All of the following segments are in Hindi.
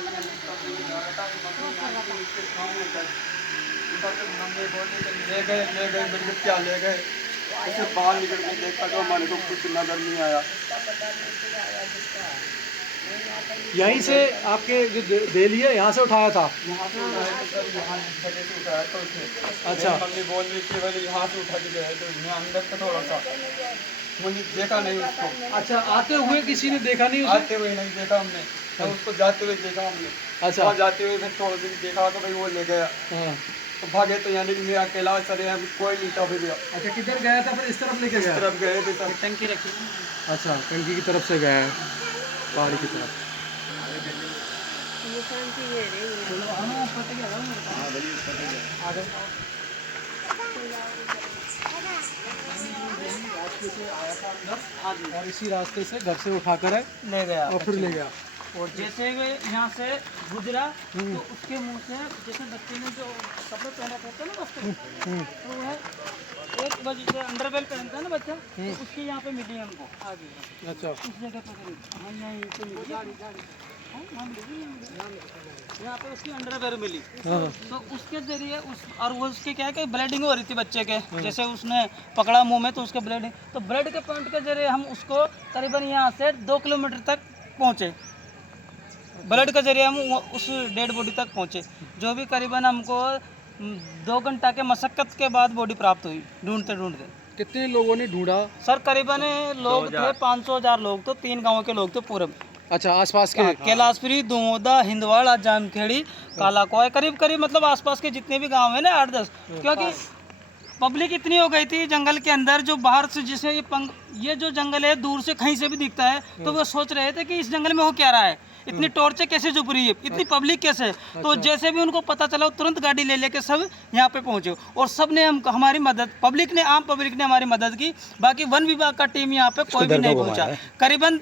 ले गए बिल्कुल क्या ले गए, ऐसे बाहर निकल के देखा तो हमारे को कुछ नजर नहीं आया। यहीं से आपके जो दिल्ली है यहाँ से उठाया था? यहाँ से उठाया तो सर, यहाँ जगह से उठाया तो उसे। अच्छा। मम्मी बोल रही थी भाई यहाँ से उठा के गए, तो मैं अंदर था थोड़ा सा, मुझे देखा नहीं उसको। अच्छा, आते हुए किसी ने देखा नहीं उसे? आते हुए नहीं देखा हमने, तो उसको जाते हुए देखा हमने। अच्छा। वहाँ जाते हुए फिर थोड़ा दिन देखा तो भाई वो ले गया, हाँ। तो भागे तो यानी कि मैं अकेला सर यहाँ कोई नहीं था फिर। अच्छा, किधर गया था फिर? इस तरफ लेके गया? इस तरफ गए थे सर। टंकी रखी। अच्छा, टंकी की तरफ से गया है, पहाड़ी की तरफ। और इसी रास्ते से घर से उठाकर है ले गया और फिर ले गया। और जैसे वे यहाँ से गुजरा तो उसके मुंह से, जैसे बच्चे ने जो कपड़े पहने रहते हैं ना बच्चे, तो वह एक वजह से अंडरवेयर पहनता है ना बच्चा, तो उसके यहाँ पे मिली हमको आगे अच्छा। उस जगह पे करीब हम यहीं पे मिली, यहाँ पे उसकी अंडरवेयर मिली। हाँ। तो उसके जरिए उस और वो उसकी क्या है कि ब्लीडिंग हो रही थी बच्चे के, जैसे उसने पकड़ा मुंह में तो उसके ब्लीडिंग, तो ब्लड के पॉइंट के जरिए हम उसको करीबन यहाँ से 2 किलोमीटर तक पहुँचे। ब्लड के जरिए हम उस डेड बॉडी तक पहुँचे, जो भी करीबन हमको 2 घंटा के मशक्क़त के बाद बॉडी प्राप्त हुई, ढूंढते ढूंढते। कितने लोगों ने ढूंढा? सर करीबन लोग थे 500,000 लोग, तो 3 गाँवों के लोग थे पूरे। अच्छा, आसपास के? कैलाशपुरी, दुमोदा, हिंदवाड़ा, जामखेड़ी, कालाकोय, करीब करीब मतलब आसपास के जितने भी गांव है ना 8-10, क्योंकि पब्लिक इतनी हो गई थी जंगल के अंदर, जो बाहर से जिसे ये जो जंगल है दूर से कहीं से भी दिखता है, तो वो सोच रहे थे कि इस जंगल में हो क्या रहा है, इतनी टॉर्चें कैसे चुप रही है, इतनी पब्लिक कैसे। तो जैसे भी उनको पता चला तुरंत गाड़ी ले लेके सब यहाँ पे पहुँचे, और सब ने हम हमारी मदद, पब्लिक ने, आम पब्लिक ने हमारी मदद की। बाकी वन विभाग का टीम यहाँ पे कोई भी नहीं पहुँचा। करीबन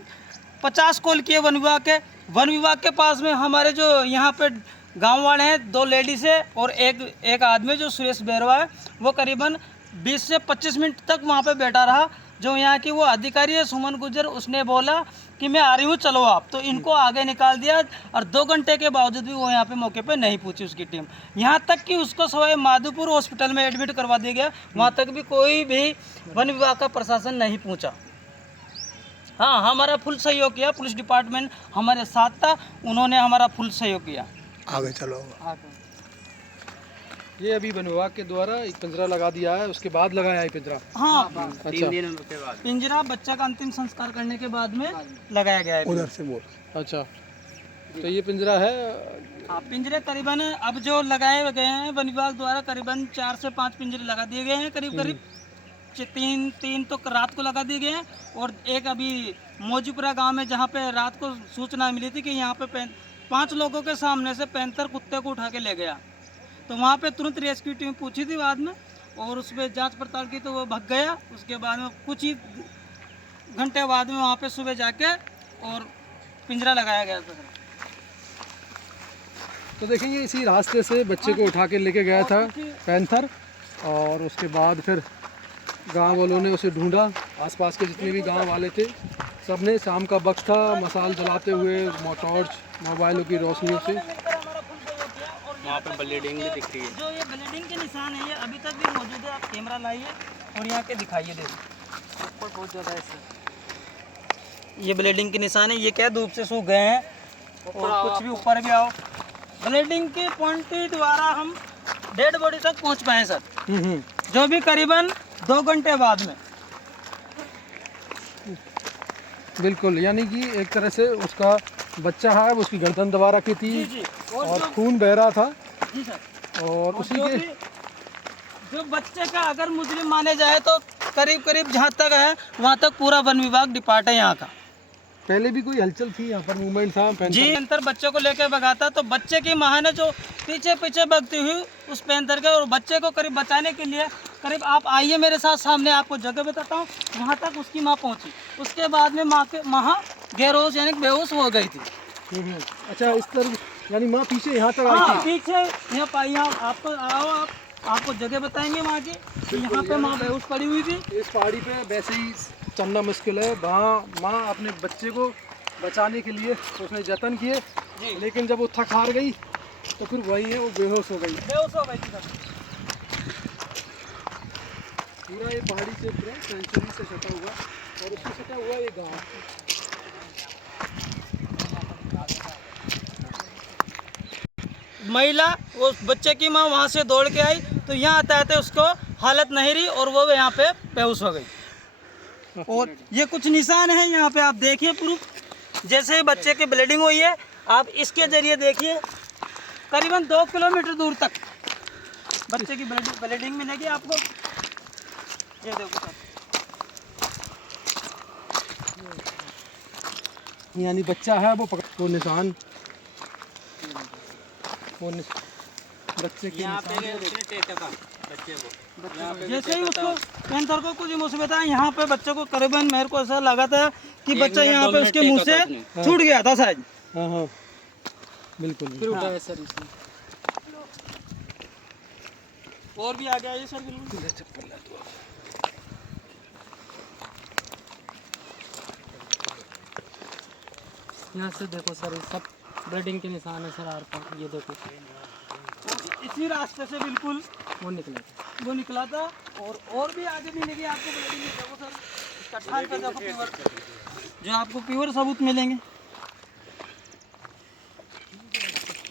50 कॉल किए वन विभाग के। वन विभाग के पास में हमारे जो यहाँ पे गांव वाले हैं, 2 लेडीज है और एक आदमी जो सुरेश बैरवा है, वो करीबन 20 से 25 मिनट तक वहाँ पे बैठा रहा। जो यहाँ की वो अधिकारी है सुमन गुजर, उसने बोला कि मैं आ रही हूँ चलो आप, तो इनको आगे निकाल दिया। और 2 घंटे के बावजूद भी वो यहाँ पे मौके पे नहीं पहुँची उसकी टीम, यहाँ तक कि उसको सवाई माधोपुर हॉस्पिटल में एडमिट करवा दिया गया, वहाँ तक भी कोई भी वन विभाग का प्रशासन नहीं पहुँचा। हाँ, हमारा फुल सहयोग किया, पुलिस डिपार्टमेंट हमारे साथ था, उन्होंने हमारा फुल सहयोग किया। आगे चलो। ये अभी वन विभाग के द्वारा एक पिंजरा लगा दिया है, उसके बाद लगाया है पिंजरा? हाँ, अच्छा। 3 दिनों के बाद पिंजरा बच्चा का अंतिम संस्कार करने के बाद में लगाया गया है। उधर से बोल। अच्छा, तो ये पिंजरा है? हाँ, पिंजरे करीबन अब जो लगाए गए हैं वन विभाग द्वारा, करीबन 4 से 5 पिंजरे लगा दिए गए हैं, करीब करीब 3 तो रात को लगा दिए गए हैं, और एक अभी मौजूपुरा गांव में जहां पे रात को सूचना मिली थी कि यहां पे 5 लोगों के सामने से पैंथर कुत्ते को उठा के ले गया, तो वहां पे तुरंत रेस्क्यू टीम पूछी थी बाद में, और उस पर जाँच पड़ताल की तो वो भाग गया। उसके बाद में कुछ ही घंटे बाद में वहाँ पे सुबह जाके और पिंजरा लगाया गया था। तो देखेंगे इसी रास्ते से बच्चे को उठा के लेके गया था पैंथर, और उसके बाद फिर गांव वालों ने उसे ढूंढा। आसपास के जितने भी गांव वाले थे सब ने, शाम का वक्त था, मसाल जलाते हुए टॉर्च मोबाइलों की रोशनी से। वहाँ पे ब्लीडिंग भी दिख रही है, जो ये ब्लीडिंग के निशान है ये अभी तक भी मौजूद है। आप कैमरा लाइए और यहाँ के दिखाइए, देखो ऊपर बहुत ज़्यादा है, ये ब्लीडिंग के निशान है। ये क्या धूप से सूख गए हैं, और कुछ भी ऊपर भी आओ, ब्लीडिंग के पॉइंट के द्वारा हम डेड बॉडी तक पहुँच पाए सर, जो भी करीबन 2 घंटे बाद में। बिल्कुल, यानी कि एक तरह से उसका बच्चा है, उसकी गर्दन दबा रखी थी जी, और खून बह रहा था जी सर। और उसी के जो बच्चे का अगर मुजरिम माने जाए तो करीब करीब जहाँ तक है वहाँ तक पूरा वन विभाग डिपार्ट है यहाँ का। पहले भी कोई हलचल थी यहाँ पर, मूवमेंट था पैंथर? जी, पैंथर बच्चे को लेकर भगाता, तो बच्चे की माँ ने जो पीछे पीछे भगती हुई उस पैंथर के, और बच्चे को करीब बचाने के लिए करीब आप आइए मेरे साथ, सामने आपको जगह बताता हूँ, वहाँ तक उसकी माँ पहुँची। उसके बाद में माँ गैरोस यानी बेहोश हो गई थी। अच्छा, इस तरह यानी माँ पीछे यहाँ तक आई हाँ, थी? पीछे यहाँ पाई, आपको आओ, आपको जगह बताएंगे वहाँ की, यहाँ पे माँ बेहोश पड़ी हुई थी। इस पहाड़ी पे वैसे ही चलना मुश्किल है, वहाँ माँ अपने बच्चे को बचाने के लिए उसने जतन किए, जी। लेकिन जब वो थक हार गई तो फिर वही है, वो बेहोश हो गई। बेहोश हो गई थी तब। पूरा ये पहाड़ी क्षेत्र है, सेंचुरी से सटा हुआ, और उससे सटा हुआ ये गाँव। महिला वो बच्चे की माँ वहाँ से दौड़ के आई तो यहाँ आते आते उसको हालत नहीं रही और वो यहाँ पे बेहोश हो गई। और ये कुछ निशान है यहाँ पे, आप देखिए प्रूफ, जैसे बच्चे की ब्लीडिंग हुई है, आप इसके जरिए देखिए करीबन 2 किलोमीटर दूर तक बच्चे की ब्लीडिंग मिलेगी आपको। ये देखो सर, यानी बच्चा है वो वो निशान, बच्चे के यहाँ निशान। पे जैसे ही उसको पैंथर को कुछ मुसीबत है, यहाँ पे बच्चे को करीबन मेरे को ऐसा लगा था कि बच्चा यहाँ पे उसके मुंह से छूट गया था शायद। हाँ हाँ बिल्कुल। फिर उठाया सर इसने, और भी आ गया ये सर बिल्कुल। यहाँ से देखो सर, ये सब ब्लीडिंग के निशान है सर आर पार, ये देखो इसी रास्ते से बिल्कुल वो निकला था और भी आगे मिलेगी आपको ब्लीडिंग। देखो सर इसका ठान पे देखो प्योर, जो आपको प्योर सबूत मिलेंगे।